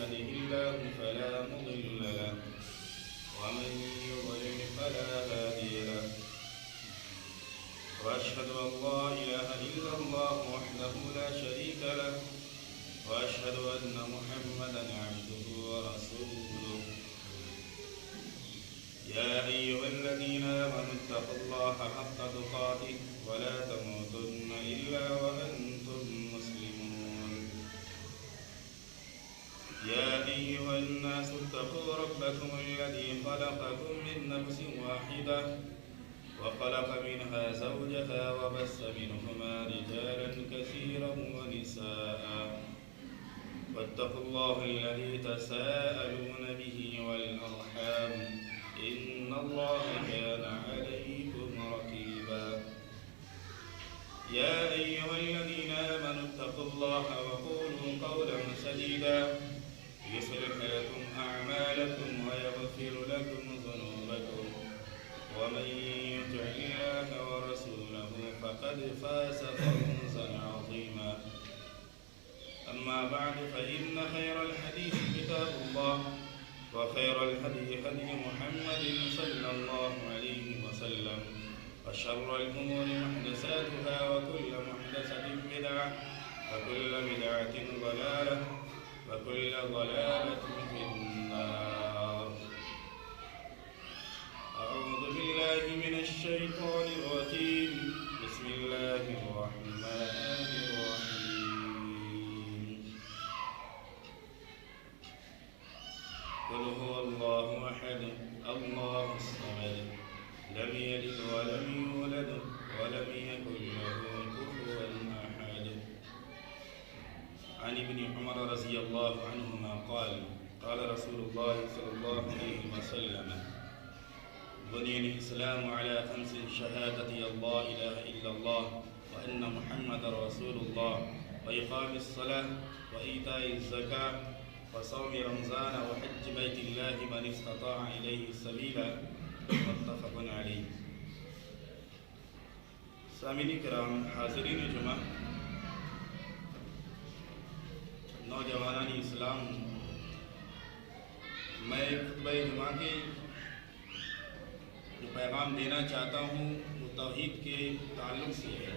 يهده الله فلا مضل له ومن يضلل فلا هادي له وأشهد أن لا إله إلا الله وحده لا شريك له وأشهد أن محمدا عبده ورسوله يا أيها الذين آمنوا اتقوا الله حق تقاته ولا تموتن إلا وأنتم مسلمون يا أيها الناس اتقوا ربكم الذي خلقكم من نفس واحدة وخلق منها زوجها وبث منهما رجالا كثيرا ونساء واتقوا الله الذي تساءلون به والأرحام إن الله كان عليكم رقيبا يا أيها الذين آمنوا اتقوا الله وقولوا قولا سديدا يصلح لكم أعمالكم ويغفر لكم ذنوبكم ومن يطع الله ورسوله فقد فاز فوزا عظيما أما بعد فإن خير الحديث كتاب الله وخير الهدي هدي محمد صلى الله عليه وسلم وشر الأمور محدثاتها وكل محدثة بدعة وكل بدعة ضلالة وكل ضلالة في النار أعوذ بالله من الشيطان الرجيم بسم الله الرحمن الرحيم قل هو الله أحد الله الصمد لم يلد ولم يولد ولم يكن له كفوا أحد عن ابن عمر رضي الله عنهما قال قال رسول الله صلى الله عليه وسلم بني الإسلام على 5 شهادة الله إله إلا الله وأن محمد رسول الله وإقام الصلاة وإيتاء الزكاة وصوم رمضان وحج بيت الله من استطاع إليه سبيلا متفق عليه. سامعین کرام، حاضرین جمعہ، نوجوانان اسلام، میں خطبہ جمعہ کے جو پیغام دینا چاہتا ہوں وہ توحید کے تعلق سے ہے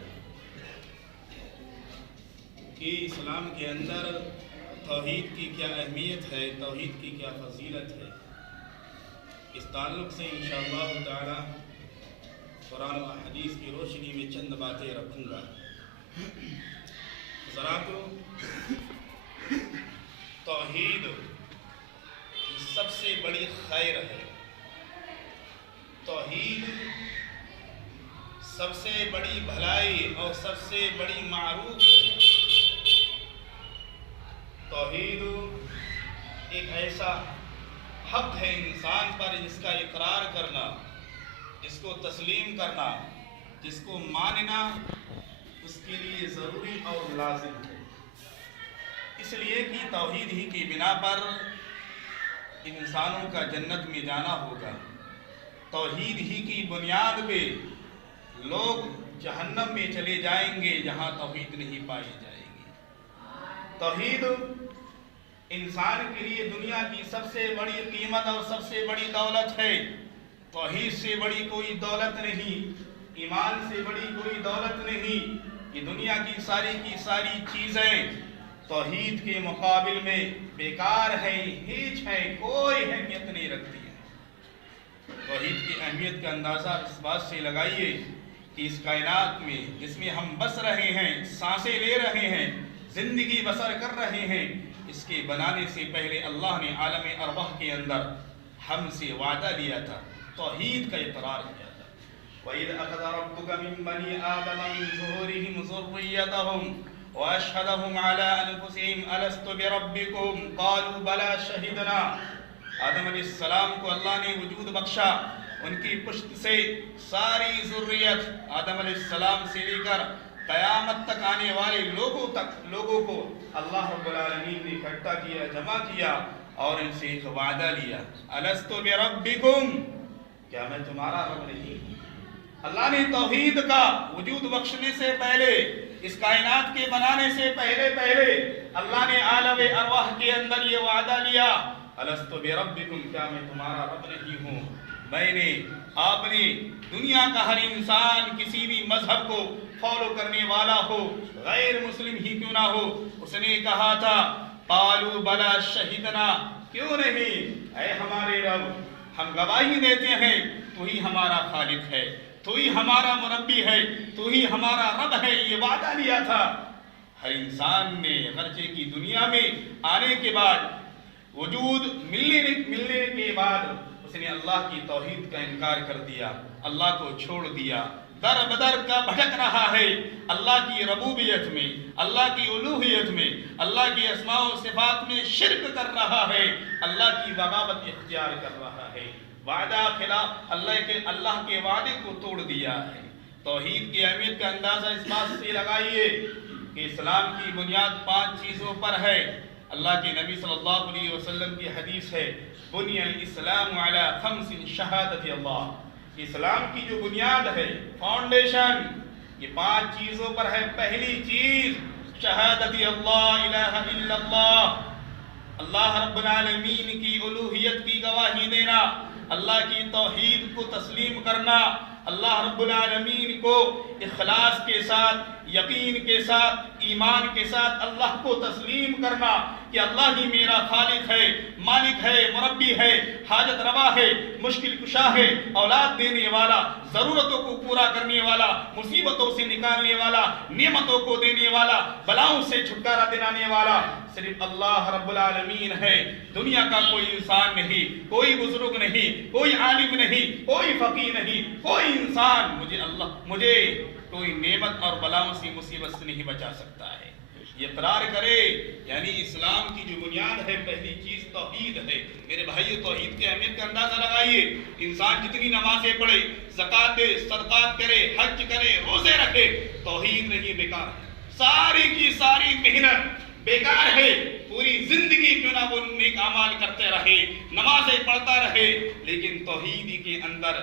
کہ اسلام کے اندر توحید کی کیا اہمیت ہے، توحید کی کیا فضیلت ہے. اس تعلق سے انشاءاللہ تعالی قرآن و حدیث کی روشنی میں چند باتیں رکھوں گا. حضرات، توحید سب سے بڑی خیر ہے، توحید سب سے بڑی بھلائی اور سب سے بڑی معروف ہے. توحید ایک ایسا حق ہے انسان پر جس کا اقرار کرنا، جس کو تسلیم کرنا، جس کو ماننا اس کے لیے ضروری اور لازم ہے. اس لیے کہ توحید ہی کی بنا پر انسانوں کا جنت میں جانا ہوگا. توحید ہی کی بنیاد پہ لوگ جہنم میں چلے جائیں گے جہاں توحید نہیں پائی جائے گی. توحید انسان کے لیے دنیا کی سب سے بڑی قیمت اور سب سے بڑی دولت ہے. توحید سے بڑی کوئی دولت نہیں، ایمان سے بڑی کوئی دولت نہیں. یہ دنیا کی ساری چیزیں توحید کے مقابل میں بیکار ہیں، ہیچ ہیں، کوئی اہمیت نہیں رکھتی ہیں. توحید کی اہمیت کا اندازہ اس بات سے لگائیے کہ اس کائنات میں جس میں ہم بس رہے ہیں، سانسیں لے رہے ہیں، زندگی بسر کر رہے ہیں، اس کے بنانے سے پہلے اللہ نے عالم ارواح کے اندر ہم سے وعدہ لیا تھا، توحید کا اقرار کیا تھا. وَإِذْ أَخَذَ رَبُّكَ مِنْ بَنِي آدَمَ مِنْ ظُهُورِهِمْ ذُرِّيَّتَهُمْ وَأَشْهَدَهُمْ عَلَىٰ أَنفُسِهِمْ أَلَسْتُ بِرَبِّكُمْ قَالُوا بَلَىٰ شَهِدْنَا. آدم علیہ السلام کو اللہ نے وجود بخشا، ان کی پشت سے ساری ذریت آدم علیہ السلام سے لے کر قیامت تک آنے والے لوگوں کو اللہ رب العالمین نے اکٹھا کیا، جمع کیا اور ان سے ایک وعدہ لیا. الست بربکم، کیا میں تمہارا رب نہیں؟ اللہ نے توحید کا وجود بخشنے سے پہلے، اس کائنات کے بنانے سے پہلے اللہ نے عالم ارواح کے اندر یہ وعدہ لیا الستو بربکم، کیا میں تمہارا رب نہیں ہوں؟ میں نے آپ نے دنیا کا ہر انسان کسی بھی مذہب کو فالو کرنے والا ہو، غیر مسلم ہی کیوں نہ ہو، اس نے کہا تھا قالوا بلا شہدنا، کیوں نہیں اے ہمارے رب، ہم گواہی دیتے ہیں تو ہی ہمارا خالق ہے، تو ہی ہمارا مربی ہے، تو ہی ہمارا رب ہے، یہ وعدہ لیا تھا۔ ہر انسان نے اگرچہ کی دنیا میں آنے کے بعد، وجود ملنے کے بعد اس نے اللہ کی توحید کا انکار کر دیا، اللہ کو چھوڑ دیا، در بدر کا بھٹک رہا ہے، اللہ کی ربوبیت میں، اللہ کی الوہیت میں، اللہ کی اسماء و صفات میں شرک کر رہا ہے، اللہ کی بغاوت اختیار کر رہا ہے، وعدہ خلاف اللہ کے وعدے کو توڑ دیا ہے۔ توحید کی اہمیت کا اندازہ اس بات سے لگائیے کہ اسلام کی بنیاد 5 چیزوں پر ہے۔ اللہ کے نبی صلی اللہ علیہ وسلم کی حدیث ہے بنی الاسلام علی 5 شہادت اللہ، اسلام کی جو بنیاد ہے، فاؤنڈیشن، یہ 5 چیزوں پر ہے۔ پہلی چیز شہادت اللہ الہ الا اللہ، اللہ رب العالمین کی الوہیت کی گواہی دینا، اللہ کی توحید کو تسلیم کرنا، اللہ رب العالمین کو اخلاص کے ساتھ، یقین کے ساتھ، ایمان کے ساتھ اللہ کو تسلیم کرنا کہ اللہ ہی میرا خالق ہے، مالک ہے، مربی ہے، حاجت روا ہے، مشکل کشا ہے، اولاد دینے والا، ضرورتوں کو پورا کرنے والا، مصیبتوں سے نکالنے والا، نعمتوں کو دینے والا، بلاؤں سے چھٹکارا دلانے والا صرف اللہ رب العالمین ہے۔ دنیا کا کوئی انسان نہیں، کوئی بزرگ نہیں، کوئی عالم نہیں، کوئی فقیہ نہیں، کوئی انسان مجھے کوئی نعمت اور بلاؤں سے، مصیبت سے نہیں بچا سکتا ہے۔ یہ اقرار کرے، یعنی اسلام کی جو بنیاد ہے، پہلی چیز توحید ہے۔ میرے بھائیو، توحید کی اہمیت کا اندازہ لگائیے۔ انسان جتنی نمازیں پڑھے، زکوٰۃ دے، صدقات کرے، حج کرے، روزے رکھے، توحید نہیں، بیکار ہے۔ ساری کی ساری محنت بیکار ہے۔ پوری زندگی کیوں نہ وہ نیک اعمال کرتے رہے، نمازیں پڑھتا رہے، لیکن توحید ہی کے اندر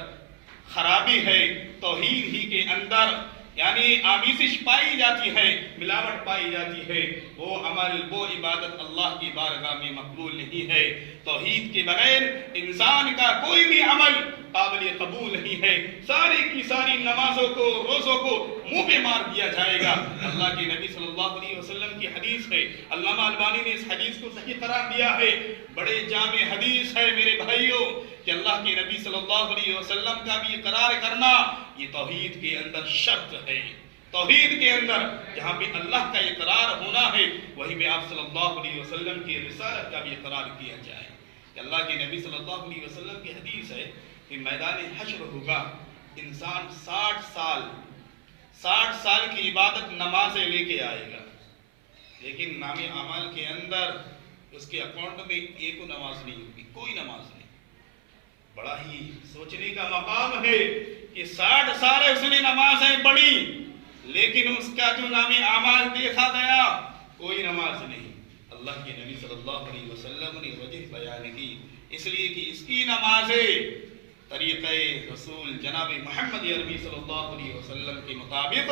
خرابی ہے، توحید ہی کے اندر یعنی آمیزش پائی جاتی ہے، ملاوٹ پائی جاتی ہے، وہ عمل، وہ عبادت اللہ کی بارگاہ میں مقبول نہیں ہے۔ توحید کے بغیر انسان کا کوئی بھی عمل قابل قبول نہیں ہے۔ ساری کی ساری نمازوں کو، روزوں کو منہ پہ مار دیا جائے گا۔ اللہ کے نبی صلی اللہ علیہ وسلم کی حدیث ہے، علامہ البانی نے اس حدیث کو صحیح قرار دیا ہے، بڑے جامع حدیث ہے میرے بھائیوں، کہ اللہ کے نبی صلی اللہ علیہ وسلم کا بھی اقرار کرنا یہ توحید کے اندر شرط ہے۔ توحید کے اندر جہاں پہ اللہ کا اقرار ہونا ہے، وہیں پہ آپ صلی اللہ علیہ وسلم کی رسالت کا بھی اقرار کیا جائے۔ کہ اللہ کے نبی صلی اللہ علیہ وسلم کی حدیث ہے کہ میدان حشر ہوگا، انسان 60 سال کی عبادت نمازیں لے کے آئے گا، لیکن نام اعمال کے اندر اس کے اکاؤنٹ میں ایک نماز نہیں ہوگی، کوئی نماز نہیں۔ بڑا ہی سوچنے کا مقام ہے کہ 60 سال اس نے نمازیں پڑھی، لیکن اس کا جو نام اعمال دیکھا گیا، کوئی نماز نہیں۔ اللہ کے نبی صلی اللہ علیہ وسلم نے وجہ بیان کی، اس لیے کہ اس کی نمازیں طریقہ رسول جناب محمد عربی صلی اللہ علیہ وسلم کے مطابق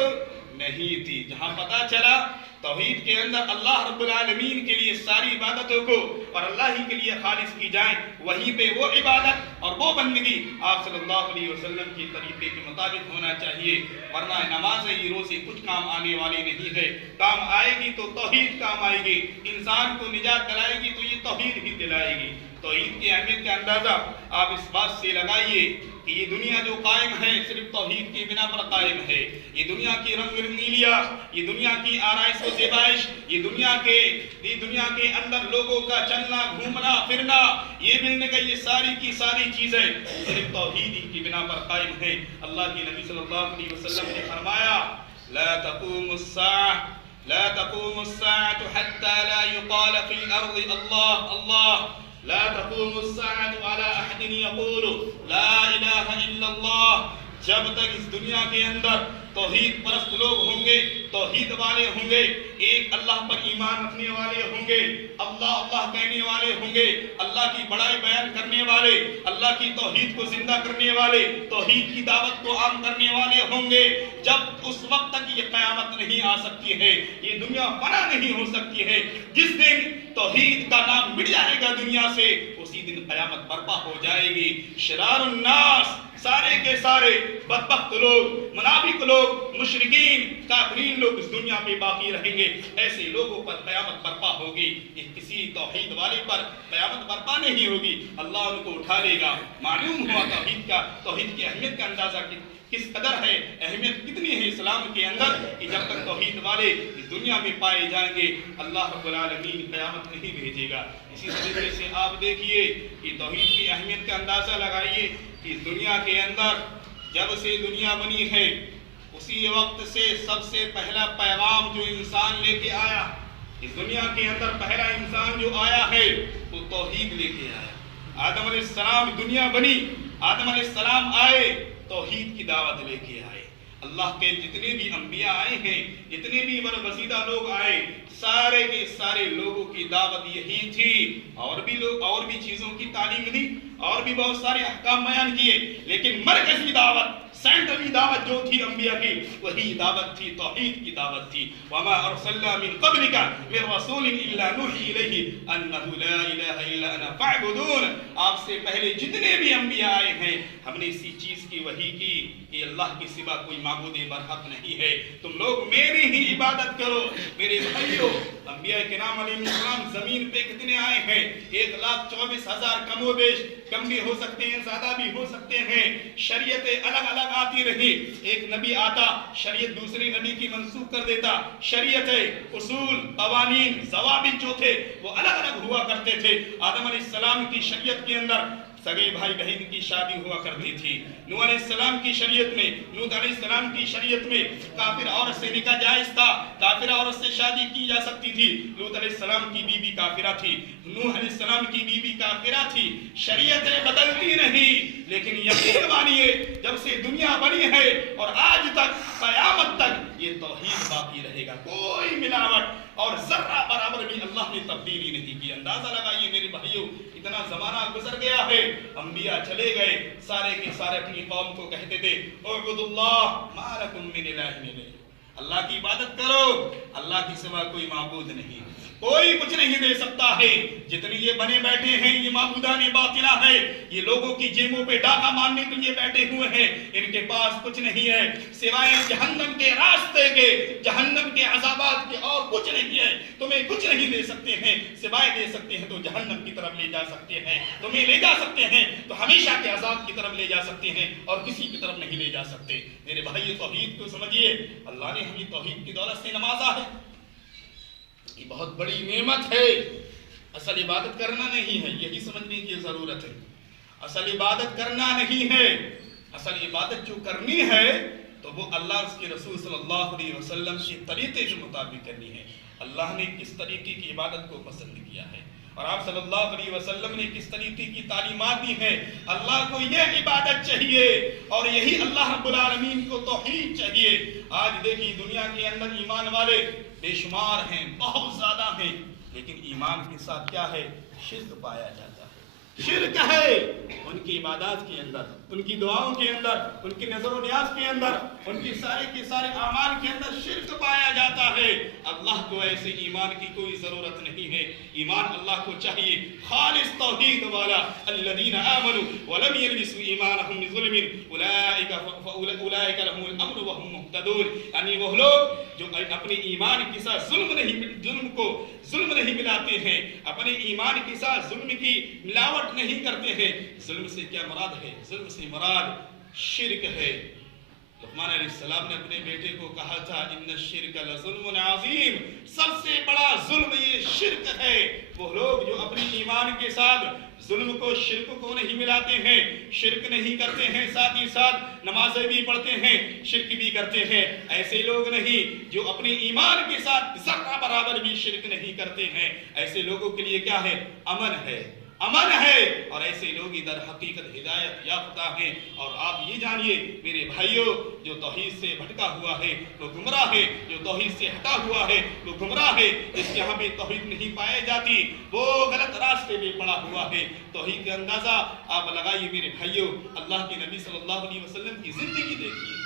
نہیں تھی۔ جہاں پتہ چلا توحید کے اندر اللہ رب العالمین کے لیے ساری عبادتوں کو اور اللہ ہی کے لیے خالص کی جائیں، وہیں پہ وہ عبادت اور وہ بندگی آپ صلی اللہ علیہ وسلم کی طریقے کے مطابق ہونا چاہیے، ورنہ نماز یہ روزے کچھ کام آنے والی نہیں ہے۔ کام آئے گی تو توحید کام آئے گی، انسان کو نجات دلائے گی تو یہ توحید ہی دلائے گی۔ توحید کی اہمیت کا اندازہ آپ اس بات سے لگائیے کہ یہ دنیا جو قائم ہے صرف توحید کی بنا پر قائم ہے۔ یہ دنیا کی رنگ رنگیلیاں، یہ دنیا کی آرائش و زیبائش، یہ دنیا کے اندر لوگوں کا چلنا، گھومنا، پھرنا، یہ ملنے کا، یہ ساری کی ساری چیزیں صرف توحید کی بنا پر قائم ہیں۔ اللہ کے نبی صلی اللہ علیہ وسلم نے فرمایا لا تقوم الساعة حتى لا يقال في الأرض الله الله، لا تقوم الساعة على أحد يقول لا إله إلا الله۔ جب تک اس دنیا کے اندر توحید پرست لوگ ہوں گے، توحید والے ہوں گے، ایک اللہ پر ایمان رکھنے والے ہوں گے، اللہ اللہ کہنے والے ہوں گے، اللہ کی بڑائی بیان کرنے والے، اللہ کی توحید کو زندہ کرنے والے، توحید کی دعوت کو عام کرنے والے ہوں گے، جب اس وقت تک یہ قیامت نہیں آ سکتی ہے، یہ دنیا فنا نہیں ہو سکتی ہے۔ جس دن توحید کا نام مٹ جائے گا دنیا سے، اسی دن قیامت برپا ہو جائے گی۔ شرار الناس، سارے کے سارے بدبخت لوگ، منافق لوگ، مشرکین، کافرین لوگ اس دنیا میں باقی رہیں گے۔ ایسے لوگوں پر قیامت برپا ہوگی، کسی توحید والے پر قیامت برپا نہیں ہوگی، اللہ ان کو اٹھا لے گا۔ معلوم ہوا توحید کی اہمیت کا اندازہ کس قدر ہے، اہمیت کتنی ہے اسلام کے اندر، کہ جب تک توحید والے اس دنیا میں پائے جائیں گے اللہ رب العالمین قیامت نہیں بھیجے گا۔ اسی طریقے سے آپ دیکھیے کہ توحید کی اہمیت کا اندازہ لگائیے کہ اس دنیا کے اندر جب سے دنیا بنی ہے اسی وقت سے سب سے پہلا پیغام جو انسان لے کے آیا، اس دنیا کے اندر پہلا انسان جو آیا ہے وہ توحید لے کے آیا۔ آدم علیہ السلام دنیا بنی، آدم علیہ السلام آئے توحید کی دعوت لے کے آئے۔ اللہ کے جتنے بھی انبیاء آئے ہیں، جتنے بھی برگزیدہ لوگ آئے، سارے کے سارے لوگوں کی دعوت یہی تھی۔ اور بھی لوگ اور بھی چیزوں کی تعلیم دی، اور بھی بہت سارے احکام بیان کیے، لیکن مرکزی دعوت، سینٹرلی دعوت جو تھی انبیاء کی، وہی دعوت تھی، توحید کی دعوت تھی۔ وَمَا أَرْسَلْنَا مِن قَبْلِكَ مِن رَّسُولٍ إِلَّا نُوحِي إِلَيْهِ أَنَّهُ لَا إِلَٰهَ إِلَّا أَنَا فَاعْبُدُونِ۔ آپ سے پہلے جتنے بھی انبیاء آئے ہیں ہم نے اسی چیز کی وحی کی کہ اللہ کے سوا کوئی معبود برحق نہیں ہے، تم لوگ میری ہی عبادت کرو۔ میرے بھائیو، انبیاء کرام علیہ السلام زمین پہ کتنے آئے ہیں؟ 1,24,000 کم و بیش، کم بھی ہو سکتے ہیں، زیادہ بھی ہو سکتے ہیں۔ شریعتیں الگ الگ آتی رہی، ایک نبی آتا شریعت دوسرے نبی کی منسوخ کر دیتا، شریعتیں، اصول، قوانین، ضوابط جو تھے وہ الگ الگ ہوا کرتے تھے۔ آدم علیہ السلام کی شریعت کے اندر سگے بھائی بہن کی شادی ہوا کرتی تھی۔ نوح علیہ السلام کی شریعت میں، لوط علیہ السلام کی شریعت میں کافر عورت سے نکاح جائز تھا، کافر عورت سے شادی کی جا سکتی تھی۔ لوط علیہ السلام کی بیوی کافرہ تھی، نوح علیہ السلام کی بیوی کافرہ تھی۔ شریعتیں بدلتی نہیں، لیکن یقین مانیے جب سے دنیا بنی ہے اور آج تک قیامت تک یہ توحید باقی رہے گا، کوئی ملاوٹ اور ذرہ برابر بھی اللہ نے تبدیلی نہیں کی۔ اندازہ لگائیے میرے بھائیوں، اتنا زمانہ گزر گیا ہے، انبیاء چلے گئے، سارے کے سارے اپنی قوم کو کہتے تھے اعبدوا اللہ ما لکم من الہ غیرہ، اللہ کی عبادت کرو، اللہ کے سوا کوئی معبود نہیں، کوئی کچھ نہیں دے سکتا ہے۔ جتنے یہ بنے بیٹھے ہیں یہ معبودان باطلہ ہے، یہ لوگوں کی جیبوں پہ ڈاکہ مارنے کے لیے بیٹھے ہوئے ہیں، ان کے پاس کچھ نہیں ہے سوائے جہنم کے راستے کے، جہنم کے عذابات کے، اور کچھ نہیں ہے۔ تمہیں کچھ نہیں دے سکتے ہیں، سوائے دے سکتے ہیں تو جہنم کی طرف لے جا سکتے ہیں، تمہیں لے جا سکتے ہیں تو ہمیشہ کے عذاب کی طرف لے جا سکتے ہیں، اور کسی کی طرف نہیں لے جا سکتے۔ میرے بھائی توحید کو سمجھیے، اللہ نے ہمیں توحید کی دولت سے نوازا ہے، یہ بہت بڑی نعمت ہے۔ اصل عبادت کرنا نہیں ہے، یہی سمجھنے کی ضرورت ہے۔ اصل عبادت کرنا نہیں ہے، اصل عبادت جو کرنی ہے تو وہ اللہ اس کے رسول صلی اللہ علیہ وسلم کے طریقے کے مطابق کرنی ہے۔ اللہ نے کس طریقے کی عبادت کو پسند کیا ہے اور آپ صلی اللہ علیہ وسلم نے کس طریقے کی تعلیمات دی ہیں۔ اللہ کو یہ عبادت چاہیے اور یہی اللہ رب العالمین کو توحید چاہیے۔ آج دیکھیے دنیا کے اندر ایمان والے بے شمار ہیں، بہت زیادہ ہیں، لیکن ایمان کے ساتھ کیا ہے؟ شرک پایا جاتا ہے۔ شرک ہے ان کی عبادات کے اندر، ان کی دعاؤں کے اندر، ان کی نظر و نیاز کے اندر، ان کی سارے کے سارے اعمال کے اندر شرک پایا جاتا ہے۔ اللہ کو ایسے ایمان کی کوئی ضرورت نہیں ہے۔ ایمان اللہ کو چاہیے خالص توحید والا، الذین آمنوا ولم یلبسوا ایمانہم بظلم اولئک لہم الامن وہم مہتدون، یعنی وہ لوگ جو اپنے ایمان کے ساتھ ظلم نہیں ملاتے ہیں، اپنے ایمان کے ساتھ ظلم کی ملاوٹ نہیں کرتے ہیں۔ ظلم سے کیا مراد ہے؟ ظلم سے مراد شرک ہے۔ لقمان علیہ السلام نے اپنے بیٹے کو کہا تھا ان الشرک لظلم عظیم، سب سے بڑا ظلم یہ شرک ہے۔ وہ لوگ جو اپنے ایمان کے ساتھ ظلم کو، شرک کو نہیں ملاتے ہیں، شرک نہیں کرتے ہیں، ساتھ ہی ساتھ نمازیں بھی پڑھتے ہیں، شرک بھی کرتے ہیں، ایسے لوگ نہیں جو اپنے ایمان کے ساتھ ذرہ برابر بھی شرک نہیں کرتے ہیں، ایسے لوگوں کے لیے کیا ہے؟ امن ہے، امن ہے، اور ایسے لوگ در حقیقت ہدایت یافتہ ہیں۔ اور آپ یہ جانیے میرے بھائیوں، جو توحید سے بھٹکا ہوا ہے وہ گمراہ ہے، جو توحید سے ہٹا ہوا ہے وہ گمراہ ہے۔ جس کے یہاں پہ توحید نہیں پائی جاتی وہ غلط راستے میں پڑا ہوا ہے۔ توحید کا اندازہ آپ لگائیے میرے بھائیوں، اللہ کے نبی صلی اللہ علیہ وسلم کی زندگی دیکھیے،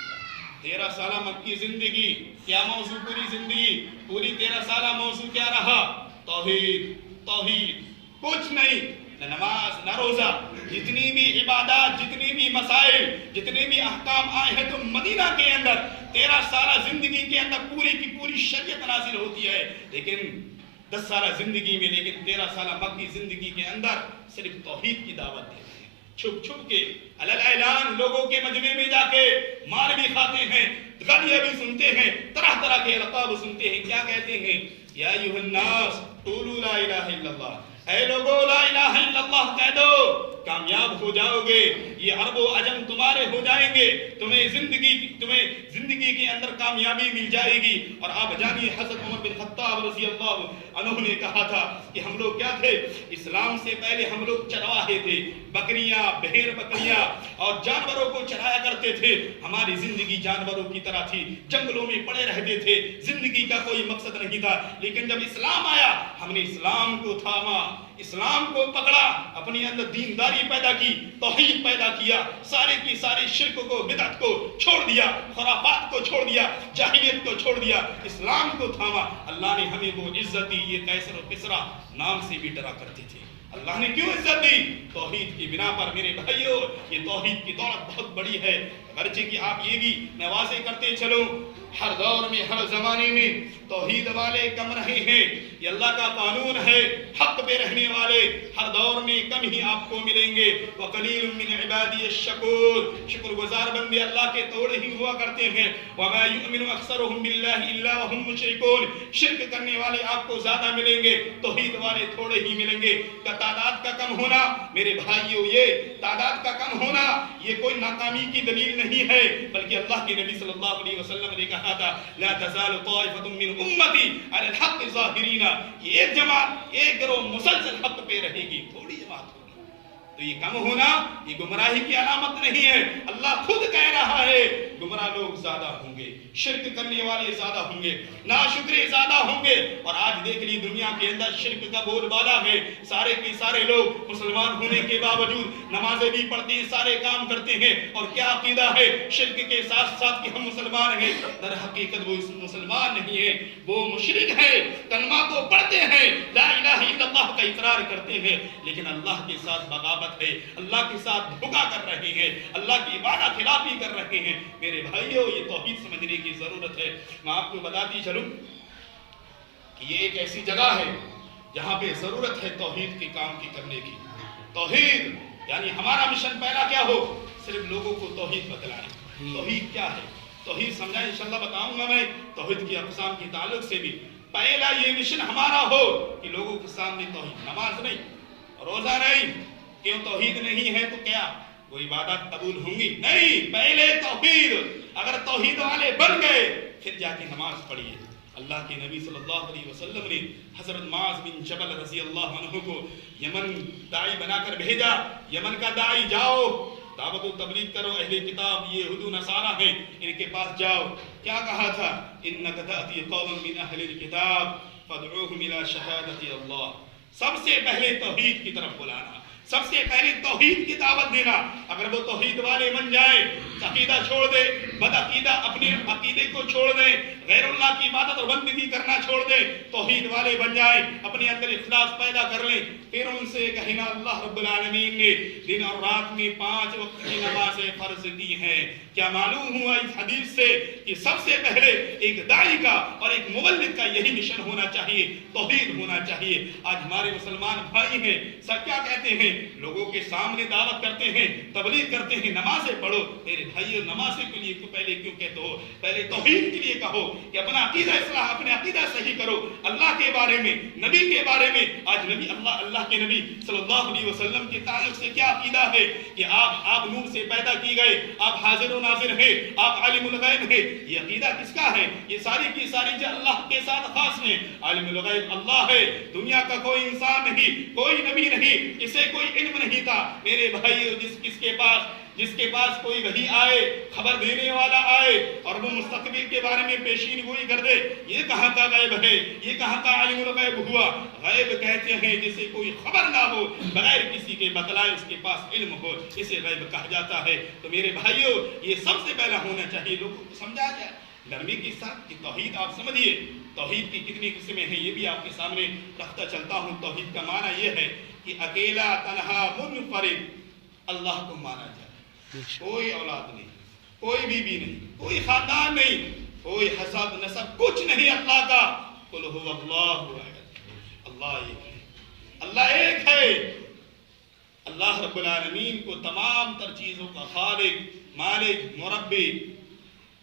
13 سالہ مکی زندگی، کیا موضوع پوری زندگی، پوری 13 سالہ موضوع کیا رہا؟ توحید، توحید، کچھ نہیں، نہ نماز نہ روزہ، جتنی بھی عبادات، جتنی بھی مسائل، جتنے بھی احکام آئے ہیں تو مدینہ کے اندر 13 سالہ زندگی کے اندر پوری کی پوری شریعت نازل ہوتی ہے، لیکن 10 سالہ زندگی میں، لیکن 13 سالہ مکی زندگی کے اندر صرف توحید کی دعوت دیتے ہیں، چھپ چھپ کے علل اعلان لوگوں کے مجمع میں جا کے مار بھی کھاتے ہیں، گالیاں بھی سنتے ہیں، طرح طرح کے القاب سنتے ہیں۔ کیا کہتے ہیں؟ یا ایھا الناس قولوا لا الہ الا اللہ، اے لوگو لا الہ الا اللہ کہہ دو، کامیاب ہو جاؤ گے، یہ عرب و عجم تمہارے ہو جائیں گے، تمہیں زندگی کے اندر کامیابی مل جائے گی۔ اور آپ جانیے حضرت عمر بن خطاب رضی اللہ عنہ نے کہا تھا کہ ہم لوگ کیا تھے، اسلام سے پہلے ہم لوگ چرواہے تھے، بکریاں، بھیڑ بکریاں اور جانوروں کو چرایا کرتے تھے، ہماری زندگی جانوروں کی طرح تھی، جنگلوں میں پڑے رہتے تھے، زندگی کا کوئی مقصد نہیں تھا، لیکن جب اسلام آیا ہم نے اسلام کو تھاما، اسلام کو پکڑا، اپنے اندر دینداری پیدا کی، توحید پیدا کیا، سارے کی سارے شرک کو، بدعت کو چھوڑ دیا، خرافات کو چھوڑ دیا، جاہلیت کو چھوڑ دیا، اسلام کو تھاما۔ اللہ نے ہمیں وہ عزت دی، یہ قیصر و کسریٰ نام سے بھی ڈرا کرتے تھے، اللہ نے کیوں عزت دی؟ توحید کی بنا پر۔ میرے بھائیو، یہ توحید کی دولت بہت بڑی ہے، اگرچہ کہ آپ یہ بھی میں واضح کرتے چلوں، ہر دور میں، ہر زمانے میں توحید والے کم رہے ہیں، یہ اللہ کا قانون ہے، حق پہ رہنے والے ہر دور میں کم ہی آپ کو ملیں گے۔ وَقَلِيلٌ مِّنْ عِبَادِيَ الشَّكُورُ، شکر گزار بندے اللہ کے تھوڑے ہی ہوا کرتے ہیں۔ وَمَا يُؤْمِنُ أَكْثَرُهُم بِاللَّهِ إِلَّا وَهُم مُشْرِكُونَ، شرک کرنے والے آپ کو زیادہ ملیں گے، توحید والے تھوڑے ہی ملیں گے۔ تعداد کا کم ہونا، میرے بھائیو، یہ تعداد کا کم ہونا یہ کوئی ناکامی کی دلیل نہیں ہے، بلکہ اللہ کے نبی صلی اللہ علیہ وسلم نے کہا تھا لا تزال طائفة من امتی علی الحق ظاہرین، یہ ایک جماعت، ایک گروہ مسلسل حق پہ رہے گی، تھوڑی جماعت ہوگی، تو یہ کم ہونا یہ گمراہی کی علامت نہیں ہے، اللہ خود کہہ رہا ہے گمراہ لوگ زیادہ ہوں گے، شرک کرنے والے زیادہ ہوں گے، ناشکرے زیادہ ہوں گے۔ اور آج دیکھ لی دنیا کے اندر شرک کا بول بالا ہے، سارے کے سارے لوگ مسلمان ہونے کے باوجود نمازیں بھی پڑھتے ہیں، سارے کام کرتے ہیں، اور کیا عقیدہ ہے شرک کے ساتھ ساتھ کہ ہم مسلمان ہیں، در حقیقت وہ مسلمان نہیں ہیں، وہ مشرک ہیں، کلمہ تو پڑھتے ہیں، لا الہ الا اللہ کا اقرار کرتے ہیں، لیکن اللہ کے ساتھ بغاوت ہے، اللہ کے ساتھ دھوکا کر رہے ہیں، اللہ کی وعدہ خلافی کر رہے ہیں۔ میرے بھائیو، یہ توحید سمجھنے کی ضرورت ہے۔ میں آپ کو بتاتی چلوں کہ یہ ایک ایسی جگہ ہے جہاں پہ ضرورت ہے توحید کے کام کی کرنے کی۔ توحید یعنی ہمارا مشن پہلا کیا ہو، صرف لوگوں کو توحید بتلائیں۔ توحید کیا ہے، توحید سمجھائیں، انشاءاللہ بتاؤں گا میں توحید کی اقسام کے تعلق سے بھی۔ پہلا یہ مشن ہمارا ہو کہ لوگوں کے سامنے توحید، نماز نہیں، روزہ نہیں، کیوں توحید نہیں ہے تو کیا وہ عبادت قبول ہوں گی؟ نہیں، پہلے توحید، اگر توحید والے بن گئے پھر جا کے نماز پڑھیے۔ اللہ کے نبی صلی اللہ علیہ وسلم نے حضرت معاذ بن جبل رضی اللہ عنہ کو یمن داعی بنا کر بھیجا، یمن کا داعی، جاؤ دعوت و تبلیغ کرو، اہل کتاب یہود و نصارہ ہیں ان کے پاس جاؤ۔ کیا کہا تھا؟ انک تأتی قوما من اہل الکتاب فادعوہم الی شہادت اللہ، سب سے پہلے توحید کی طرف بلانا، سب سے پہلے توحید کی دعوت دینا۔ اگر وہ توحید والے بن جائیں، عقیدہ چھوڑ دے، بد عقیدہ اپنے عقیدے کو چھوڑ دیں، غیر اللہ کی عبادت اور بندگی کرنا چھوڑ دیں، توحید والے بن جائیں، اپنے اندر اخلاص پیدا کر لیں، پھر ان سے کہنا اللہ رب العالمین نے دن اور رات میں 5 وقت کی نمازیں فرض کی ہیں۔ کیا معلوم ہوا اس حدیث سے کہ سب سے پہلے ایک داعی کا اور ایک مبلغ کا یہی مشن ہونا چاہیے، توحید ہونا چاہیے۔ آج ہمارے مسلمان بھائی ہیں، سب کیا کہتے ہیں، لوگوں کے سامنے دعوت کرتے ہیں، تبلیغ کرتے ہیں، نمازیں پڑھو۔ میرے بھائیو، نمازیں کے لیے پہلے کیوں کہتے ہو؟ پہلے توحید کے لیے کہو کہ اپنا عقیدہ اصلاح، اپنے عقیدہ صحیح کرو، اللہ کے بارے میں، نبی کے بارے میں۔ آج نبی اللہ کے نبی صلی اللہ علیہ وسلم کے تعلق سے کیا عقیدہ ہے کہ آپ نور سے پیدا کی گئے، آپ حاضر و ناظر ہیں، آپ عالم الغیب ہیں۔ یہ عقیدہ کس کا ہے؟ یہ ساری کی ساری جو اللہ کے ساتھ خاص ہیں۔ عالم الغیب اللہ ہے، دنیا کا کوئی انسان نہیں، کوئی نبی نہیں، اسے کوئی علم نہیں تھا۔ میرے بھائیو، جس کے پاس کوئی وحی آئے، خبر دینے والا آئے اور وہ مستقبل کے بارے میں پیشین گوئی کر دے، یہ کہاں کا غیب ہے، یہ کہاں کا عالم الغیب ہوا؟ غیب کہتے ہیں جسے کوئی خبر نہ ہو، بغیر کسی کے بتلائے اس کے پاس علم ہو، اسے غیب کہا جاتا ہے۔ تو میرے بھائیو، یہ سب سے پہلا ہونا چاہیے، لوگوں کو سمجھا جائے نرمی کے ساتھ کہ توحید آپ سمجھیے، توحید کی کتنی قسمیں ہیں یہ بھی آپ کے سامنے رکھتا چلتا ہوں۔ توحید کا معنی یہ ہے کہ اکیلا تنہا منفرد اللہ کو مانا جائے، کوئی اولاد نہیں، کوئی بیوی نہیں، کوئی خاندان نہیں، کوئی حسب نسب کچھ نہیں اللہ کا۔ قل هو اللہ احد، اللہ ایک ہے، اللہ ایک ہے۔ اللہ رب العالمین کو تمام تر چیزوں کا خالق، مالک، مربی،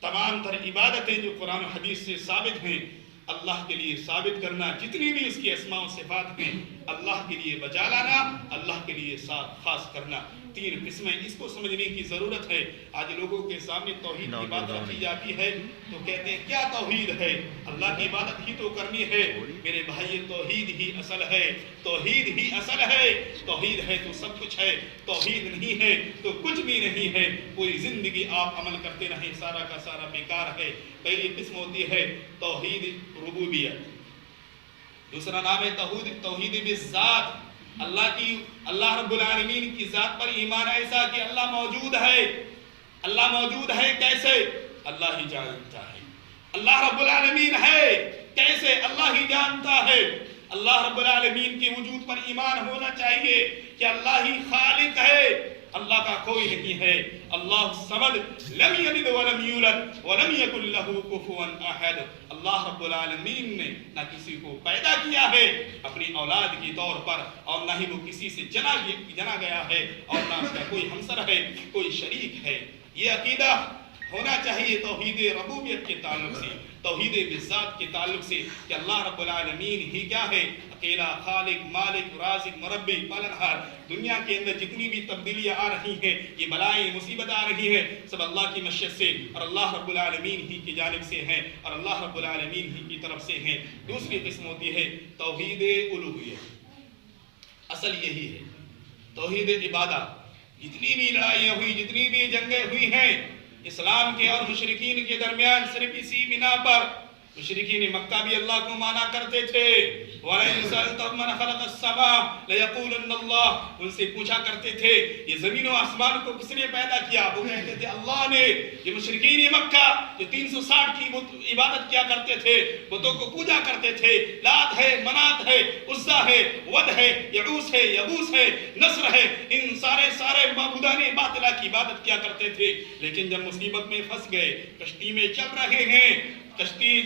تمام تر عبادتیں جو قرآن و حدیث سے ثابت ہیں اللہ کے لیے ثابت کرنا، جتنی بھی اس کی اسماء و صفات ہیں اللہ کے لیے بجا لانا، اللہ کے لیے خاص کرنا۔ تین قسمیں اس کو سمجھنے کی ضرورت ہے۔ آج لوگوں کے سامنے توحید کی بات رکھی جاتی ہے تو کہتے ہیں کیا توحید ہے؟ اللہ کی عبادت ہی تو کرنی ہے۔ میرے بھائی توحید ہی اصل ہے، توحید ہی اصل ہے۔ توحید ہے تو سب کچھ ہے، توحید نہیں ہے تو کچھ بھی نہیں ہے۔ پوری زندگی آپ عمل کرتے رہیں، سارا کا سارا بیکار ہے۔ پہلی قسم ہوتی ہے توحید ربوبیت، دوسرا نام ہے توحید بالذات، اللہ رب العالمین کی ذات پر ایمان ایسا کہ اللہ موجود ہے۔ اللہ موجود ہے کیسے؟ اللہ ہی جانتا ہے۔ اللہ رب العالمین ہے کیسے؟ اللہ ہی جانتا ہے۔ اللہ رب العالمین کے وجود پر ایمان ہونا چاہیے کہ اللہ ہی خالق ہے، اللہ کا کوئی نہیں ہے۔ اللہ صمد، لم یلد ولم یولد ولم یکن لہ کفوا احد۔ اللہ رب العالمین نے نہ کسی کو پیدا کیا ہے اپنی اولاد کے طور پر، اور نہ ہی وہ کسی سے جنا گیا ہے، اور نہ اس کا کوئی ہمسر ہے، کوئی شریک ہے۔ یہ عقیدہ ہونا چاہیے توحید ربوبیت کے تعلق سے، توحید بالذات کے تعلق سے، کہ اللہ رب العالمین ہی کیا ہے؟ اکیلا خالق، مالک، رازق، مربی، پالنہار۔ دنیا کے اندر جتنی بھی تبدیلیاں آ رہی ہیں، یہ بلائیں مصیبت آ رہی ہیں، سب اللہ کی مشیت سے اور اللہ رب العالمین ہی کی جانب سے ہیں، اور اللہ رب العالمین ہی کی طرف سے ہیں۔ دوسری قسم ہوتی ہے توحید الوہیت، اصل یہی ہے توحید عبادت۔ جتنی بھی لڑائیاں ہوئی، جتنی بھی جنگیں ہوئی ہیں اسلام کے اور مشرکین کے درمیان، صرف اسی بنا پر مشرکین مکہ بھی اللہ کو مانا کرتے تھے۔ وَلَئِن سَأَلْتَهُم مَّنْ خَلَقَ السَّمَاءَ لَيَقُولُنَّ اللَّهُ، ان سے پوچھا کرتے تھے یہ زمین و آسمان کو کس نے پیدا کیا؟ وہ کہتے تھے اللہ نے۔ یہ مشرکین مکہ جو 360 کی عبادت کیا کرتے تھے، بتوں کو پوجا کرتے تھے، لات ہے، منات ہے، عزا ہے، ود ہے، یعوس ہے، یبوس ہے، نصر ہے، ان سارے معبودان باطلہ کی عبادت کیا کرتے تھے۔ لیکن جب مصیبت میں پھنس گئے، کشتی میں چل رہے ہیں، کشتی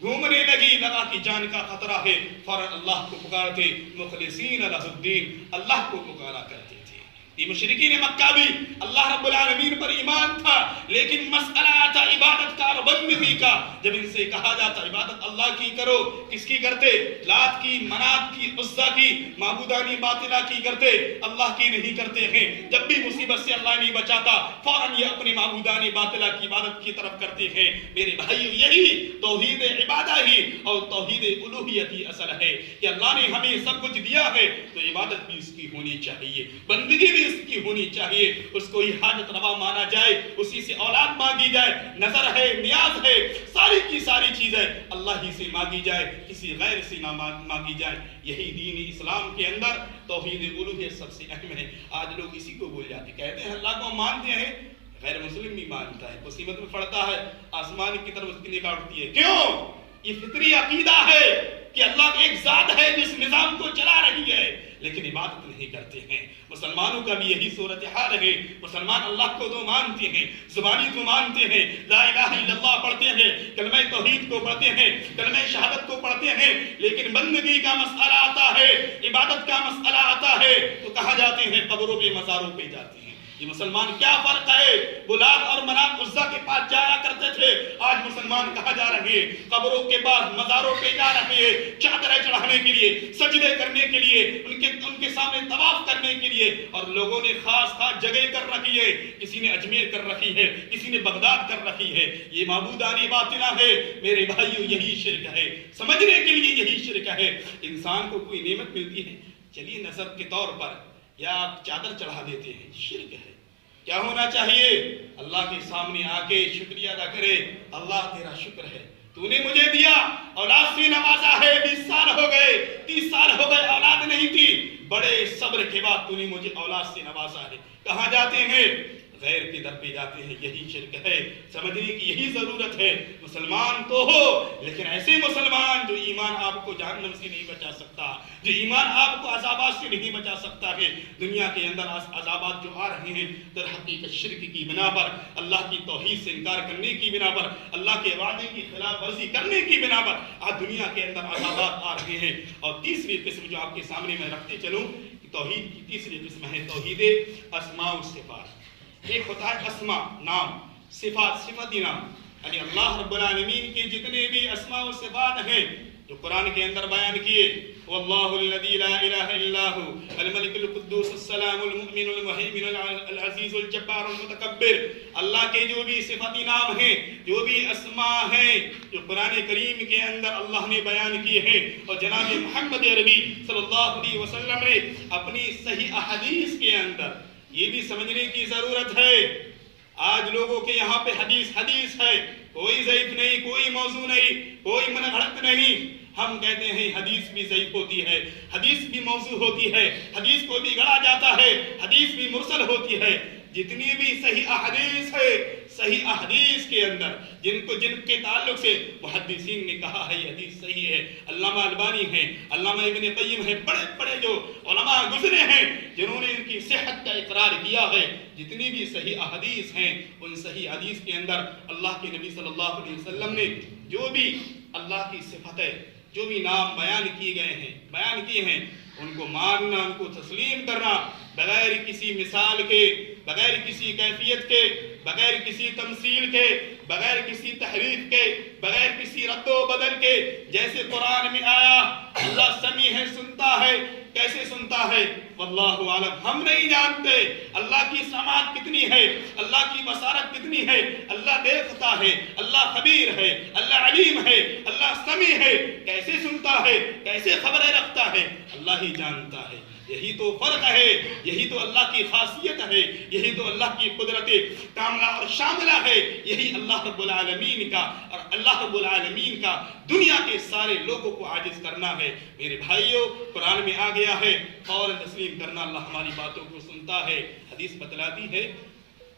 گھومنے لگا کہ جان کا خطرہ ہے، فوراً اللہ کو پکارتے، مخلصین لہ الدین، اللہ کو پکارا کرتے تھے۔ یہ مشرکین مکہ بھی اللہ رب العالمین پر ایمان تھا، لیکن مسئلہ آتا عبادت کا اور بندگی کا۔ جب ان سے کہا جاتا عبادت اللہ کی کرو، کس کی کرتے؟ لات کی، منات کی، عزا کی، معبودانی باطلہ کی کرتے، اللہ کی نہیں کرتے ہیں۔ جب بھی مصیبت سے اللہ نہیں بچاتا، فوراً یہ اپنی معبودانی باطلہ کی عبادت کی طرف کرتے ہیں۔ میرے بھائیو، یہی توحید عبادہ ہی اور توحید الوہیت ہی اصل ہے کہ اللہ نے ہمیں سب کچھ دیا ہے تو عبادت بھی اس کی ہونی چاہیے، بندگی بھی اس کی ہونی چاہیے، اس کو ہی حاجت روا مانا جائے، اسی سے اولاد مانگی جائے، نظر ہے، نیاز ہے، ساری کی ساری چیزیں اللہ ہی سے مانگی جائے، کسی غیر سے نہ مانگی جائے۔ یہی دین اسلام کے اندر توحید الوہیت سب سے اہم ہے۔ آج لوگ اسی کو بول جاتے، کہتے ہیں اللہ کو مانتے ہیں، غیر مسلم بھی مانتا ہے، مصیبت میں پڑتا ہے آسمان کی طرف اس کی نگاہ اٹھتی ہے۔ کیوں؟ یہ فطری عقیدہ ہے کہ اللہ ایک ذات ہے جس نظام کو چلا رہی ہے، لیکن عبادت نہیں کرتے ہیں۔ مسلمانوں کا بھی یہی صورتحال ہے۔ مسلمان اللہ کو تو مانتے ہیں، زبانی تو مانتے ہیں، لا الہ الا اللہ پڑھتے ہیں، کلمہ توحید کو پڑھتے ہیں، کلمہ شہادت کو پڑھتے ہیں، لیکن بندگی کا مسئلہ آتا ہے، عبادت کا مسئلہ آتا ہے تو کہاں جاتے ہیں؟ قبروں پہ، مزاروں پہ جاتے ہیں۔ یہ مسلمان کیا فرق ہے؟ وہ لات اور منات عزا کے پاس جایا کرتے تھے، آج مسلمان کہاں جا رہے ہیں؟ قبروں کے پاس، مزاروں پہ جا رہے ہیں، چادریں چڑھانے کے لیے، سجدے کرنے کے لیے، ان کے سامنے طواف کرنے کے لیے۔ اور لوگوں نے خاص جگہ کر رکھی ہے، کسی نے اجمیر کر رکھی ہے، کسی نے بغداد کر رکھی ہے۔ یہ معبودانی باطلہ ہے۔ میرے بھائیو، یہی شرک ہے، سمجھنے کے لیے یہی شرک ہے۔ انسان کو کوئی نعمت ملتی ہے، چلیے نظر کے طور پر یا آپ چادر چڑھا دیتے ہیں، شرک ہے۔ کیا ہونا چاہیے؟ اللہ کے سامنے آ کے شکریہ ادا کرے، اللہ تیرا شکر ہے، تو نے مجھے دیا، اولاد سے نوازا ہے، 20 سال ہو گئے، 30 سال ہو گئے، اولاد نہیں تھی، بڑے صبر کے بعد تو نے مجھے اولاد سے نوازا ہے۔ کہاں جاتے ہیں؟ غیر کے در پہ جاتے ہیں، یہی شرک ہے۔ سمجھنے کی یہی ضرورت ہے، مسلمان تو ہو لیکن ایسے مسلمان جو ایمان آپ کو جہنم سے نہیں بچا سکتا، جو ایمان آپ کو عذابات سے نہیں بچا سکتا ہے۔ دنیا کے اندر عذابات جو آ رہے ہیں در حقیقت شرک کی بنا پر، اللہ کی توحید سے انکار کرنے کی بنا پر، اللہ کے وعدے کی خلاف ورزی کرنے کی بنا پر آج دنیا کے اندر عذابات آ رہے ہیں۔ اور تیسری قسم جو آپ کے سامنے میں رکھتے چلوں، توحید کی تیسری قسم ہے توحید اسماء و صفات۔ ایک ہوتا ہے اسماء نام، صفات صفتی نام، یعنی اللہ رب العالمین کے جتنے بھی اسماء و صفات ہیں جو قرآن کے اندر بیان کیے، واللہ الذی لا الہ الا ہو الملک القدوس السلام المؤمن المہیمن العزیز الجبار المتکبر، اللہ کے جو بھی صفتی نام ہیں، جو بھی اسماء ہیں جو قرآن کریم کے اندر اللہ نے بیان کیے ہیں اور جناب محمد عربی صلی اللہ علیہ وسلم نے اپنی صحیح احادیث کے اندر یہ بھی سمجھنے کی ضرورت ہے۔ آج لوگوں کے یہاں پہ حدیث ہے، کوئی ضعیف نہیں، کوئی موضوع نہیں، کوئی من گھڑت نہیں۔ ہم کہتے ہیں حدیث بھی ضعیف ہوتی ہے، حدیث بھی موضوع ہوتی ہے، حدیث کو بھی گڑا جاتا ہے، حدیث بھی مرسل ہوتی ہے۔ جتنی بھی صحیح احادیث ہے، صحیح احادیث کے اندر جن کے تعلق سے محدثین نے کہا ہے یہ حدیث صحیح ہے، علامہ البانی ہیں، علامہ ابن قیم ہیں، بڑے بڑے جو علماء گزرے ہیں جنہوں نے ان کی صحت کا اقرار کیا ہے۔ جتنی بھی صحیح احادیث ہیں ان صحیح حدیث کے اندر اللہ کے نبی صلی اللہ علیہ وسلم نے جو بھی اللہ کی صفتیں، جو بھی نام بیان کیے ہیں ان کو ماننا، ان کو تسلیم کرنا، بغیر کسی مثال کے، بغیر کسی کیفیت کے، بغیر کسی تمثیل کے، بغیر کسی تحریف کے، بغیر کسی رد و بدل کے، جیسے قرآن میں آیا اللہ سمیع ہے، سنتا ہے۔ کیسے سنتا ہے؟ واللہ عالم، ہم نہیں جانتے اللہ کی سماعت کتنی ہے، اللہ کی بصارت کتنی ہے۔ اللہ دیکھتا ہے، اللہ خبیر ہے، اللہ علیم ہے، اللہ سمیع ہے۔ کیسے سنتا ہے، کیسے خبریں رکھتا ہے، اللہ ہی جانتا ہے۔ یہی تو فرق ہے، یہی تو اللہ کی خاصیت ہے، یہی تو اللہ کی قدرت کاملہ اور شاملہ ہے۔ یہی اللہ رب العالمین کا اور اللہ رب العالمین کا دنیا کے سارے لوگوں کو عاجز کرنا ہے۔ میرے بھائیوں، قرآن میں آ گیا ہے فوراً تسلیم کرنا، اللہ ہماری باتوں کو سنتا ہے۔ حدیث بتلاتی ہے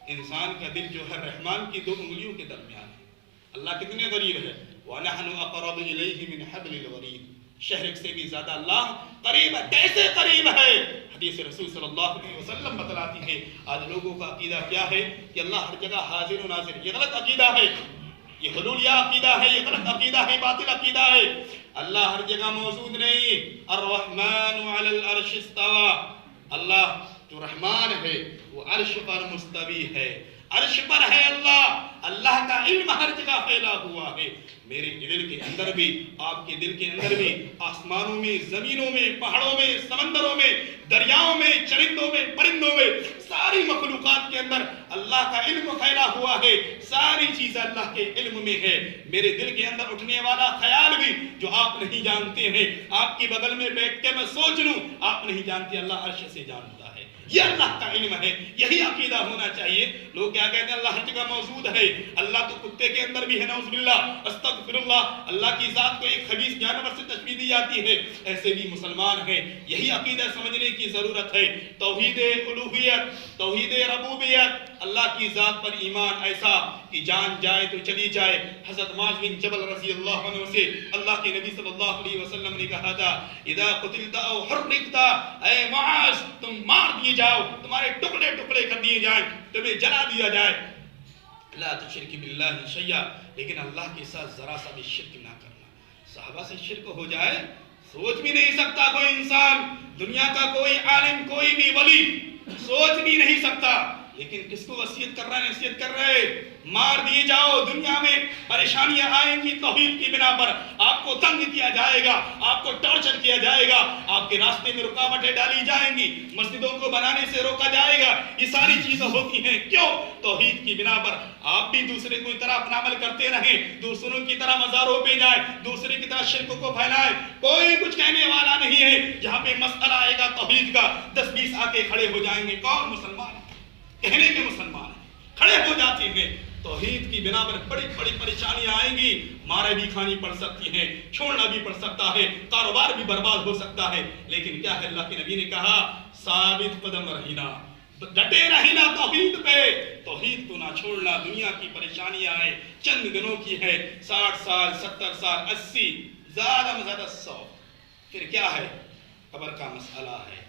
انسان کا دل جو ہے رحمان کی دو انگلیوں کے درمیان ہے۔ اللہ کتنے قریب ہے، وَنَحْنُ أَقْرَبُ إِلَيْهِ مِنْ حَبْلِ الْوَرِيدِ، شہرک سے بھی زیادہ اللہ قریب ہے۔ کیسے قریب ہے؟ حدیث رسول صلی اللہ علیہ وسلم بتلاتی ہے۔ آج لوگوں کا عقیدہ کیا ہے کہ اللہ ہر جگہ حاضر و ناظر، یہ غلط عقیدہ ہے، یہ حلولیہ عقیدہ ہے، یہ غلط عقیدہ ہے، باطل عقیدہ ہے۔ اللہ ہر جگہ موجود نہیں۔ الرحمن علی العرش استوى، اللہ جو رحمان ہے وہ عرش پر مستوی ہے، عرش پر ہے اللہ۔ اللہ کا علم ہر جگہ پھیلا ہوا ہے۔ میرے دل کے اندر بھی، آپ کے دل کے اندر بھی، آسمانوں میں، زمینوں میں، پہاڑوں میں، سمندروں میں، دریاؤں میں، چرندوں میں، پرندوں میں، ساری مخلوقات کے اندر اللہ کا علم پھیلا ہوا ہے۔ ساری چیزیں اللہ کے علم میں ہے۔ میرے دل کے اندر اٹھنے والا خیال بھی جو آپ نہیں جانتے ہیں، آپ کی بغل میں بیٹھ کے میں سوچ لوں، آپ نہیں جانتے، اللہ عرش سے جانتا ہے۔ یہ اللہ کا علم ہے، یہی عقیدہ ہونا چاہیے۔ لوگ کیا کہتے ہیں اللہ ہر جگہ موجود ہے، اللہ تو کتے کے اندر بھی ہے، نعوذ باللہ، استغفر اللہ۔ اللہ کی ذات کو ایک خبیث جانور سے تشبیہ دی جاتی ہے، ایسے بھی مسلمان ہیں۔ یہی عقیدہ سمجھنے کی ضرورت ہے۔ توحید الوہیت، توحید ربوبیت، اللہ کی ذات پر ایمان ایسا کہ جان جائے تو چلی جائے۔ حضرت معاذ بن جبل رضی اللہ عنہ سے اللہ کے نبی صلی اللہ علیہ وسلم نے کہا تھا اذا قتلت او حرقت، اے معاذ تم مار دیے جاؤ، تمہارے ٹکڑے ٹکڑے کر دیے جائیں، تمہیں جلا دیا جائے، لا تشرک باللہ شیئا، لیکن اللہ کے ساتھ ذرا سا بھی شرک نہ کرنا۔ صحابہ سے شرک ہو جائے سوچ بھی نہیں سکتا کوئی انسان، دنیا کا کوئی عالم، کوئی بھی ولی سوچ بھی نہیں سکتا، لیکن کس کو وصیت کر رہا ہے، نصیحت کر رہے، مار دیے جاؤ۔ دنیا میں پریشانیاں آئیں گی توحید کی بنا پر، آپ کو تنگ کیا جائے گا، آپ کو ٹارچر کیا جائے گا، آپ کے راستے میں رکاوٹیں ڈالی جائیں گی، مسجدوں کو بنانے سے روکا جائے گا۔ یہ ساری چیزیں ہوتی ہیں کیوں؟ توحید کی بنا پر۔ آپ بھی دوسرے کی طرح اپنا عمل کرتے رہیں، دوسروں کی طرح مزاروں پہ جائیں، دوسرے کی طرح شرک کو پھیلائیں، کوئی کچھ کہنے والا نہیں ہے۔ جہاں پہ مسئلہ آئے گا توحید کا، 10-20 آ کے کھڑے ہو جائیں گے، کون مسلمان ہے؟ کہنے کے مسلمان ہیں، کھڑے ہو جاتے ہیں۔ توحید کی بنا پر بڑی بڑی پریشانیاں آئیں گی، مارے بھی کھانی پڑ سکتی ہیں، چھوڑنا بھی پڑ سکتا ہے، کاروبار بھی برباد ہو سکتا ہے، لیکن کیا ہے اللہ کے نبی نے کہا ثابت قدم رہنا، ڈٹے رہنا توحید پہ، توحید کو نہ چھوڑنا. دنیا کی پریشانیاں ہیں، چند دنوں کی ہے، 60 سال 70 سال 80، زیادہ میں زیادہ 100. پھر کیا ہے؟ قبر کا مسئلہ ہے،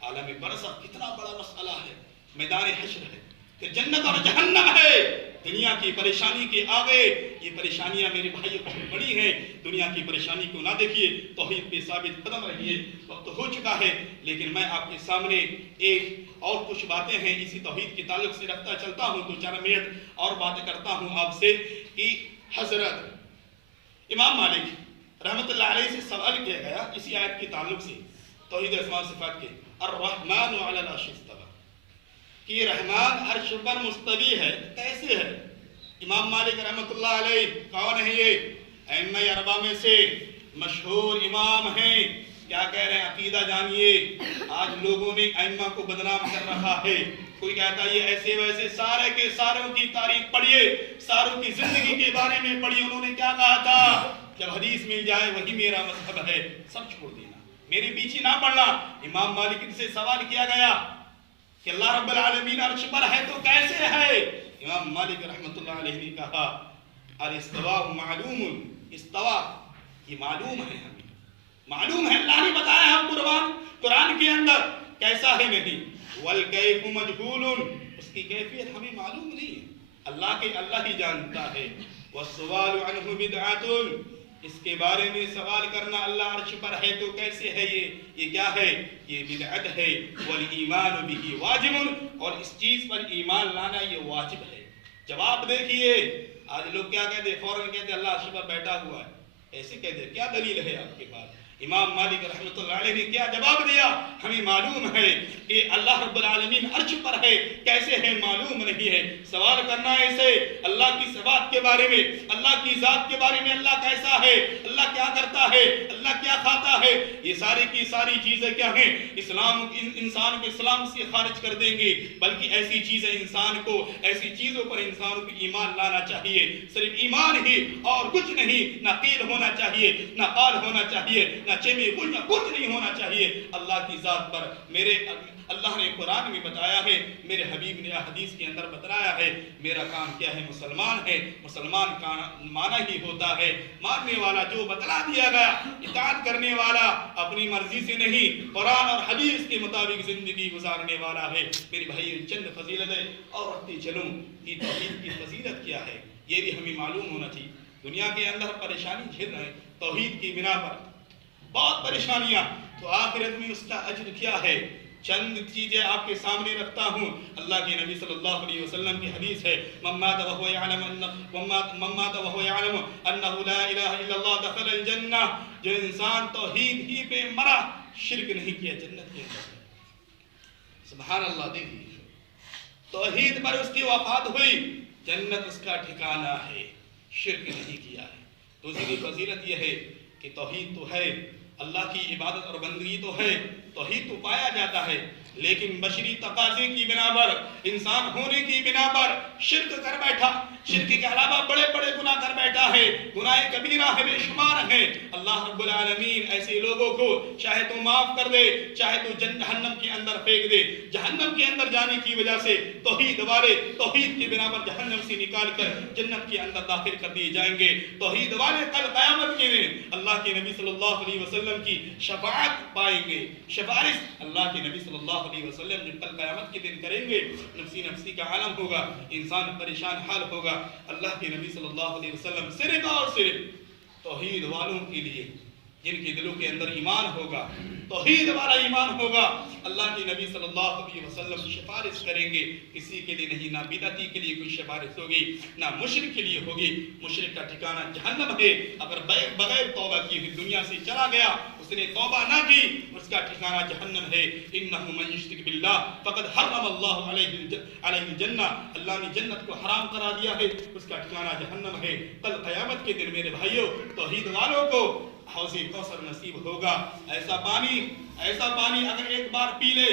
عالم برزخ کتنا بڑا مسئلہ ہے، میدان حشر ہے، پھر جنت اور جہنم ہے. دنیا کی پریشانی کے آگے یہ پریشانیاں میرے بھائی بہت بڑی ہیں. دنیا کی پریشانی کو نہ دیکھیے، توحید پہ ثابت قدم رہیے. وقت ہو چکا ہے، لیکن میں آپ کے سامنے ایک اور کچھ باتیں ہیں اسی توحید کے تعلق سے رکھتا چلتا ہوں. 2-4 منٹ اور باتیں کرتا ہوں آپ سے کہ حضرت امام مالک رحمت اللہ علیہ سے سوال کیا گیا اسی آیت کے تعلق سے، توحید اسماء و صفات کے، الرحمن علی العرش استوی، کہ یہ رحمان عرش پر مستوی ہے، کیسے ہے؟ امام مالک رحمت اللہ علیہ کون ہے؟ یہ ائمہ اربعہ میں سے مشہور امام ہیں. کیا کہہ رہے ہیں؟ عقیدہ جانیے. آج لوگوں نے ائمہ کو بدنام کر رہا ہے. کوئی کہتا ہے یہ ایسے ویسے، سارے کے ساروں کی تاریخ پڑھیے، ساروں کی زندگی کے بارے میں پڑھیے. انہوں نے کیا کہا تھا؟ جب حدیث مل جائے وہی میرا مذہب ہے، سب چھوڑ دینا، میرے پیچھے نہ پڑنا. امام مالک سے سوال کیا گیا کہ اللہ رب العالمین عرش پر ہے تو کیسے ہے؟ امام مالک رحمت اللہ علیہ نے کہا الاستواء معلوم، استوا یہ معلوم ہے، ہمیں معلوم ہے، اللہ نے بتایا ہم قرآن کے اندر، کیسا ہے نہیں. والکیف مجہول، اس کی کیفیت ہمیں معلوم نہیں ہے، اللہ ہی جانتا ہے. والسؤال عنہ بدعۃ، اس کے بارے میں سوال کرنا اللہ عرش پر ہے تو کیسے ہے، یہ کیا ہے؟ یہ بدعت ہے. والایمان بہ واجب، اور اس چیز پر ایمان لانا یہ واجب ہے. جواب دیکھیے، آج لوگ کیا کہتے ہیں؟ فوراً کہتے ہیں اللہ عرش پر بیٹھا ہوا ہے. ایسے کہتے ہیں، کیا دلیل ہے آپ کے پاس؟ امام مالک رحمت اللہ علیہ نے کیا جواب دیا؟ ہمیں معلوم ہے کہ اللہ رب العالمین عرش پر ہے، کیسے ہے معلوم نہیں ہے. سوال کرنا ایسے اللہ کی صفات کے بارے میں، اللہ کی ذات کے بارے میں، اللہ کیسا ہے، اللہ کیا کرتا ہے، اللہ کیا کھاتا ہے، یہ ساری کی ساری چیزیں کیا ہیں؟ اسلام انسان کو اسلام سے خارج کر دیں گے. بلکہ ایسی چیزیں انسان کو، ایسی چیزوں پر انسان کو ایمان لانا چاہیے. صرف ایمان ہی اور کچھ نہیں، نہ قیل ہونا چاہیے، نہ قال ہونا چاہیے، نہ چمی کچھ نہیں ہونا چاہیے. اللہ کی ذات پر میرے اللہ نے قرآن میں بتایا ہے، میرے حبیب نے حدیث کے اندر بتایا ہے. میرا کام کیا ہے؟ مسلمان ہے. مسلمان کا معنی ہی ہوتا ہے ماننے والا، جو بتلا دیا گیا اطاعت کرنے والا، اپنی مرضی سے نہیں، قرآن اور حدیث کے مطابق زندگی گزارنے والا ہے. میرے بھائی چند فضیلتیں اور رکھتی چلوں کہ توحید کی فضیلت کیا ہے یہ بھی ہمیں معلوم ہونا چاہیے. دنیا کے اندر پریشانی جھیل رہے ہیں توحید کی بنا پر، بہت پریشانیاں، تو آخرت میں اس کا اجر کیا ہے؟ چند چیزیں آپ کے سامنے رکھتا ہوں. اللہ کے نبی صلی اللہ علیہ وسلم کی حدیث ہے، من مات وهو يعلم انه لا الہ الا اللہ دخل الجنہ. جو انسان توحید ہی پہ مرا، شرک نہیں کیا، جنت کے اندر. سبحان اللہ. دیکھیے، توحید پر اس کی وفات ہوئی، جنت اس کا ٹھکانہ ہے، شرک نہیں کیا ہے. دوسری فضیلت یہ ہے کہ توحید تو ہے، اللہ کی عبادت اور بندگی تو ہے، توحید تو پایا جاتا ہے، لیکن بشری تقاضے کی بنا پر، انسان ہونے کی بنا پر شرک کر بیٹھا. شرک کے علاوہ بڑے بڑے گناہ کر بیٹھا ہے، گناہ کبیرہ ہے، بے شمار ہے. اللہ رب العالمین ایسے لوگوں کو چاہے تو معاف کر دے، چاہے تو جہنم کے اندر پھینک دے. جہنم کے اندر جانے کی وجہ سے توحید والے توحید کی بنا پر جہنم سے نکال کر جنت کے اندر داخل کر دیے جائیں گے. توحید والے کل قیامت کے دن اللہ کے نبی صلی اللہ علیہ وسلم کی شفاعت پائیں گے. سفارش اللہ کے نبی صلی اللہ علیہ وسلم جب کل قیامت کے دن کریں گے، نفسی نفسی کا عالم ہوگا، انسان پریشان حال ہوگا. اللہ کے نبی صلی اللہ علیہ وسلم صرف اور صرف توحید والوں کے لیے، جن کے دلوں کے اندر ایمان ہوگا، توحید والا ایمان ہوگا، اللہ کے نبی صلی اللہ علیہ وسلم سفارش کریں گے. کسی کے لیے نہیں، نہ بدعتی کے لیے کوئی سفارش ہوگی، نہ مشرک کے لیے ہوگی. مشرک کا ٹھکانہ جہنم ہے. اگر بغیر توبہ کی ہوئی دنیا سے چلا گیا، اس نے توبہ نہ کی، اس کا ٹھکانہ جہنم ہے. انہ من یشرک باللہ فقد حرم اللہ علیہ الجنہ، اللہ نے جنت کو حرام کرا دیا ہے، اس کا ٹھکانہ جہنم ہے. کل قیامت کے دن میرے بھائیوں، توحید والوں کو حوض کوثر نصیب ہوگا. ایسا پانی اگر ایک بار پی لے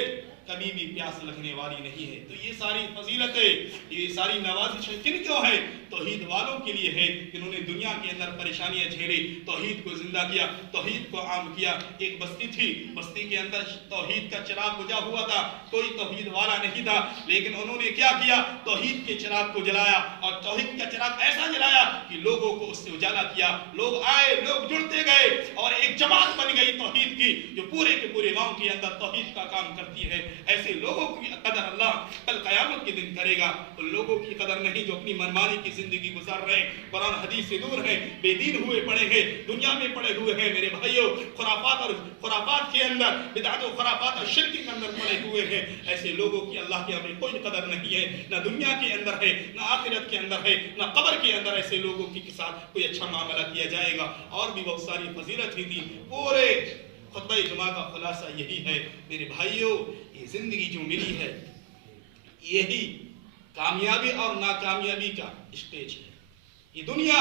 کبھی بھی پیاس لگنے والی نہیں ہے. تو یہ ساری فضیلتیں، یہ ساری نوازشیں کن کیوں ہیں؟ توحید والوں کے لیے ہے کہ انہوں نے دنیا کے اندر پریشانیاں جھیلی، توحید کو زندہ کیا، توحید کو عام کیا۔ ایک بستی تھی، بستی کے اندر توحید کا چراغ بجھا ہوا تھا، کوئی توحید والا نہیں تھا، لیکن انہوں نے کیا کیا؟ توحید کے چراغ کو جلایا، اور توحید کا چراغ ایسا جلایا کہ لوگوں کو اس سے اجالا کیا۔ لوگ آئے، لوگ جڑتے گئے، اور ایک جماعت بن گئی توحید کی، جو پورے کے پورے گاؤں کے اندر توحید کا کام کرتی ہے۔ ایسے لوگوں کی قدر اللہ کل قیامت کے دن کرے گا۔ ان لوگوں کی قدر نہیں جو اپنی منمانی کی زندگی گزار رہے ہیں، قرآن حدیث سے دور ہیں، بے دین ہوئے پڑے ہیں، دنیا میں پڑے ہوئے ہیں میرے بھائیوں، خرافات کے اندر، بدعت و خرافات اور شرک کے اندر پڑے ہوئے ہیں۔ ایسے لوگوں کی اللہ کے ہمیں کوئی قدر نہیں ہے، نہ دنیا کے اندر ہے، نہ آخرت کے اندر ہے، نہ قبر کے اندر ایسے لوگوں کے ساتھ کوئی اچھا معاملہ کیا جائے گا۔ اور بھی بہت ساری فضیلت ہی تھی۔ پورے خطبہ جمعہ کا خلاصہ یہی ہے میرے بھائیوں، یہ زندگی جو ملی ہے یہی کامیابی اور ناکامیابی کا اسٹیج ہے۔ یہ دنیا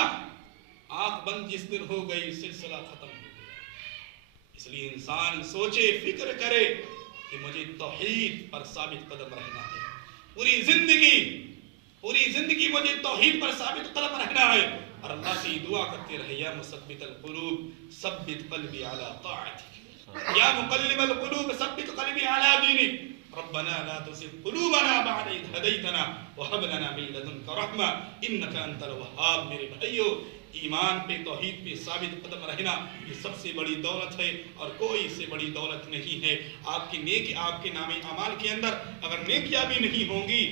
آنکھ بند جس دن ہو گئی سلسلہ ختم ہو گیا۔ اس لیے انسان سوچے، فکر کرے کہ مجھے توحید پر ثابت قدم رہنا ہے، پوری زندگی مجھے توحید پر ثابت قدم رہنا ہے، اور اللہ سے دعا کرتے رہے، یا مثبت القلوب ثبت قلبی علی طاعتک، یا مقلب القلوب ثبت قلبی علی دینک، ربنا لا تزغ قلوبنا بعد إذ هديتنا وهب لنا من لدنك رحمة إنك أنت الوهاب۔ میرے بھائیو، ایمان پہ، توحید پہ ثابت قدم رہنا یہ سب سے بڑی دولت ہے، اور کوئی اس سے بڑی دولت نہیں ہے۔ آپ کی نیکی، آپ کے نام اعمال کے اندر اگر نیکیاں بھی نہیں ہوں گی،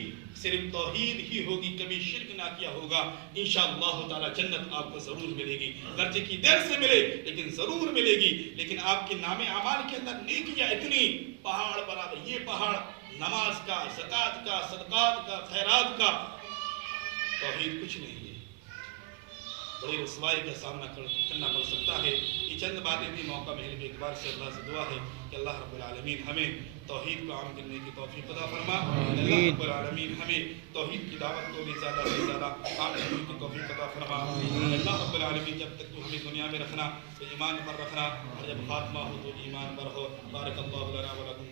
صرف توحید ہی ہوگی، کبھی شرک نہ کیا ہوگا، انشاءاللہ تعالی جنت آپ کو ضرور ملے گی، گرچہ کی دیر سے ملے لیکن ضرور ملے گی۔ لیکن آپ کے نام اعمال کے اندر نیکیاں اتنی پہاڑ برابر، یہ پہاڑ نماز کا، زکوٰۃ کا، صدقات کا، خیرات کا، توحید کچھ نہیں ہے، بڑی رسوائی کا سامنا کرنا پڑ سکتا ہے۔ یہ چند باتیں بھی موقع ملنے کے اعتبار سے اللہ سے دعا ہے کہ اللہ رب العالمین ہمیں توحید کو عام کرنے کی توفیق عطا فرما، اللہ رب العالمین ہمیں توحید کی دعوت کو بھی زیادہ سے زیادہ عام کرنے کی توفیق عطا فرما، اللہ رب العالمین جب تک تو ہمیں دنیا میں رکھنا تو ایمان پر رکھنا، اور جب خاتمہ ہو تو ایمان پر ہو۔ بارک اللہ لنا و لکم